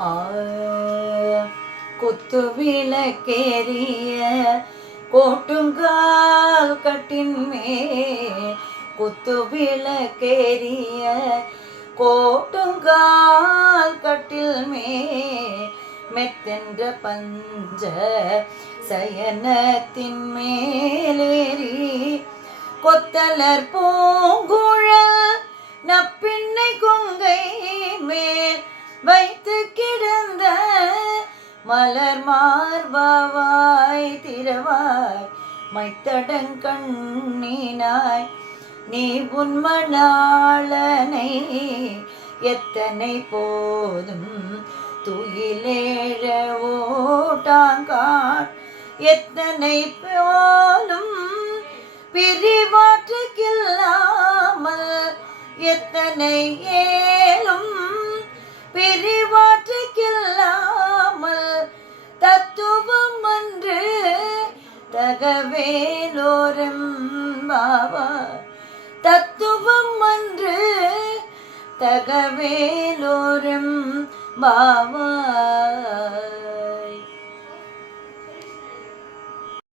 ஆ குத்து விளக்கேறிய கோட்டுங்கால் கட்டின் மேல். குத்து விளக்கேறிய கோட்டுங்கால் கட்டில் மே மெத்தென்ற பஞ்ச சயனத்தின் மேலேறி கொத்தலர் பூங்குழல் வைத்து கிடந்த மலர் மார்பவாய் திரவாய் மைத்தடங்கண்ணினாய் நீ உன்மணாளனை எத்தனை போதும் துயிலேழ ஓட்டாங்கான். எத்தனை போலும் பிரிவாற்றுக்கில்லாமல் எத்தனை ஏ தகவேலோரம் பாவா தத்துவம் அன்று தகவேலோரம் பாவா